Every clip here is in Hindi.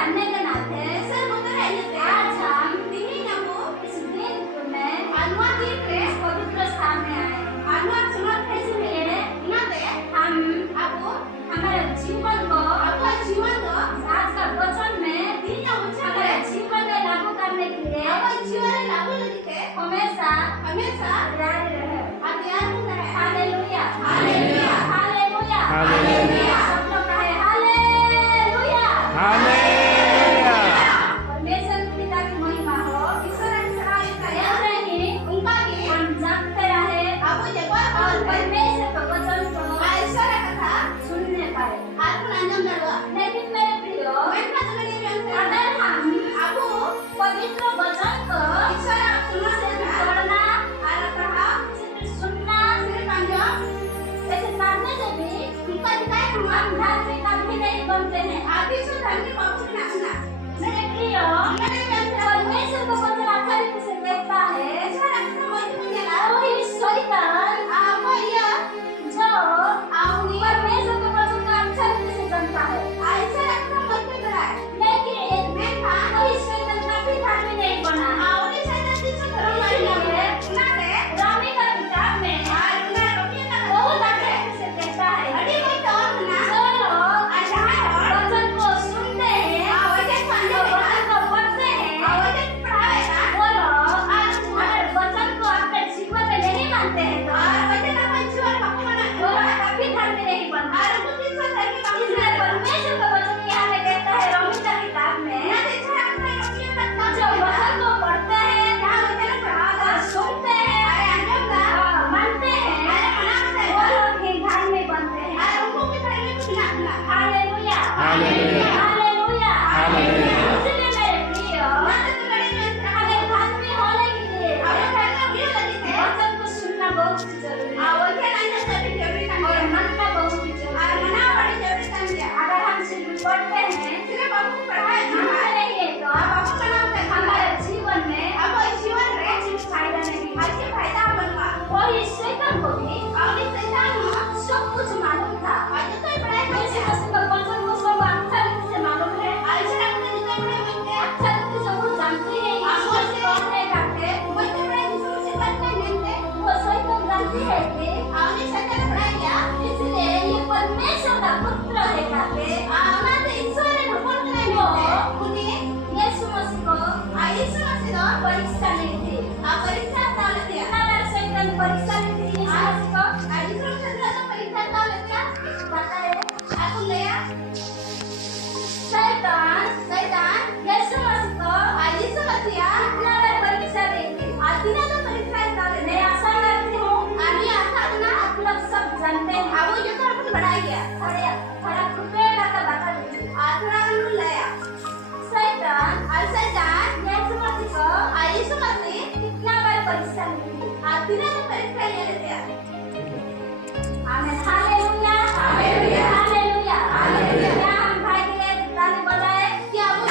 मानने के नाते सर होता है ये आज हम दिन नमो इस दिन में अनुमति रे पवित्र स्थान में आए। अनुमति समर्थ इसलिए इनाते हम अब हमारे जीवन को आपका जीवन को आज का वचन में दिन उच्च हमारे जीवन में लागू करने के लिए आपका जीवन में लागू लगे हमेशा हमेशा तैयार रहे। तैयार होता है हालेलुया हालेलुया हालेलुया हालेलुया। सब लोग कहे हालेलुया। हालेलुया। परमेश्वर पिता की महिमा हो। ईश्वर ऐसे ही उनका भी हम जानते रहे आप जगह और परमेश्वर का वचन को ईश्वर कथा सुनने पाए। आपको आनंद मिलेगा लेकिन मेरे प्रियो मैं क्या चलने में अगर हम आपको पवित्र वचन को ईश्वर आप सुनना सिर्फ है पढ़ना और कहा सिर्फ सुनना सिर्फ मांगो ऐसे मानने से भी उनका दिखाए हम धार्मिक कभी नहीं बनते हैं। आदि से धर्म बाबू से नाचना मेरे प्रियो परमेश्वर को वचन अच्छा रीति से देखता है। ईश्वर आपका मन में जला वही शैतान आपको यह जो आउनी परमेश्वर को वचन को अच्छा रीति से जानता है, ईश्वर आपका मन में जला लेकिन मैं था वही शैतान कभी धार्मिक नहीं बना। आउनी से जल्दी से करो मारिया ना दे रामी का किताब में और ना रोटी ना बहुत अच्छे रीति से देखता है। अड़ी कोई तो ना जो लोग आधार वचन को सुनते हैं आवजे और पानी वचन को पढ़ते हैं, आवजे पढ़ाएगा वो लोग अगर वचन को अपने जीवन में नहीं मानते हैं तो और वचन का जीवन बापू बना वो लोग कभी धर्मी नहीं बनते। और कुछ दिन से धर्म बापू इसलिए परमेश्वर का वचन यहाँ पे कहता है रोमी का किताब में ना दे ईश्वर आपका रोटी का जो वचन को पढ़ते हैं ना वचन पढ़ाएगा और सुनते हैं अरे अंजोगा और मानते हैं अरे मनाते वो हैं लोग ही धार्मिक बनते हैं। और उनको भी धर्म में कुछ ना ना हालेलुया हालेलुया। Hallelujah hallelujah. इसलिए मेरे प्रियो ना तो लड़े में अगर धार्मिक होने के लिए अब धर्म भी लगी थे वचन को सुनना बहुत जरूरी है आवजे ना सभी जरूरी और नहीं मानना बहुत जरूरी और है। मना वाली जरूरी नहीं है अगर हम सिर्फ पढ़ते हैं सिर्फ बापू पढ़ाए मानते नहीं है तो बापू बनाते हमारे जीवन में अब जीवन रे कुछ फायदा नहीं है। अच्छे फायदा बनवा वही शैतान को भी और इस शैतान को सब कुछ मालूम था। आज तो पढ़ाई में वैसे मसीह का वचन को सब अच्छा रीति से मालूम है, ईश्वर आपने जितना पढ़ाई में किया अच्छा रीति से वो जानते हैं ईश्वर से कौन नहीं करते। वैसे पढ़ाई दूसरों से करते नहीं थे वो शैतान जानती है कि और इस शैतान पढ़ाई किया इसलिए ये परमेश्वर का पुत्र है करके आना तो ईश्वर ने भगवान ने नहीं उन्हें यीशु मसीह को ईश्वर से तो परीक्षा नहीं थी। परीक्षा डाल दिया कितना बार शैतान परीक्षा ली थी यीशु मसीह को? ईश्वर से तो परीक्षा डाल दिया बताए आपको लिया शैतान यीशु मसीह को ईश्वर दिया कितना बार परीक्षा ली थी? आदिना तो परीक्षा डाल मैं दिया आशा करती हूँ आदि आशा ना आप लोग सब जानते हैं। अब वो जो तो आपको बढ़ाया गया अरे थोड़ा कृपया का बता दीजिए। आसरा ने लिया शैतान शैतान यीशु मसीह को ईश्वर से कितना बार परीक्षा ली थी? आदिना तो परीक्षा ले लिया आमीन हालेलुया हालेलुया। Hallelujah hallelujah. क्या हम भाई के लिए ताली बजाए? क्या वो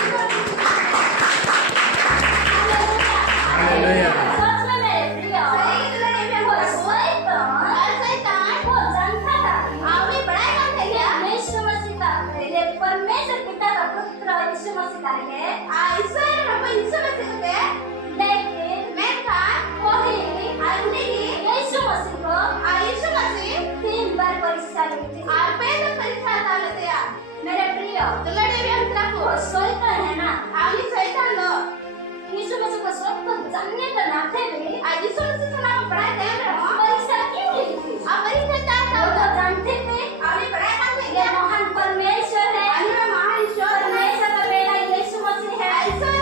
हालेलुया हालेलुया। सच में मेरे प्रियो सही लड़े में वो हो शैतान शैतान वो जानता था आपने पढ़ाई करते कि क्या यीशु मसीह का ये परमेश्वर पिता का पुत्र यीशु मसीह का है, ईश्वर ने ईश्वर से होते लेकिन मैं था वही आदमी यीशु मसीह को ईश्वर से 3 बार परीक्षा ली थी। आप पहले परीक्षा डाल दिया मेरे प्रियो तो लड़े में हम तक वो शैतान है ना, आगे शैतान लो यीशु मसीह को सब कुछ जानने के नाते भी ईश्वर से सुना पढ़ाई कर रहे हो परीक्षा क्यों ली थी? आप परीक्षा क्या वो था तो जानते थे आपने पढ़ाई करते ये क्या महान परमेश्वर है, अन्य महान ईश्वर परमेश्वर का बेटा यीशु मसीह है, ईश्वर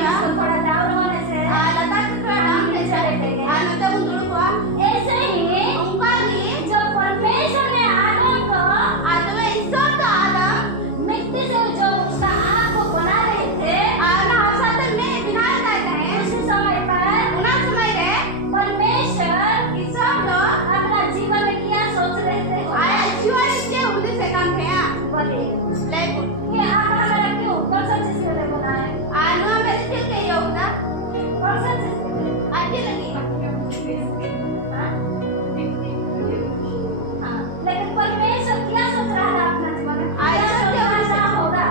इसको थोड़ा डाउन होने से ऐसे ही जो परमेश्वर ने आदम को मिट्टी से जो उसका आँख को बना रहे थे उसी समय पर परमेश्वर अपना जीवन में क्या सोच रहे थे बोलिए ये आप हमारा क्यों कौन सा चीज के लिए बनाए कौन सा चीज के लिए हाँ? हाँ, लेकिन परमेश्वर क्या सोच रहा है अपना जीवन में क्या सोच रहा होगा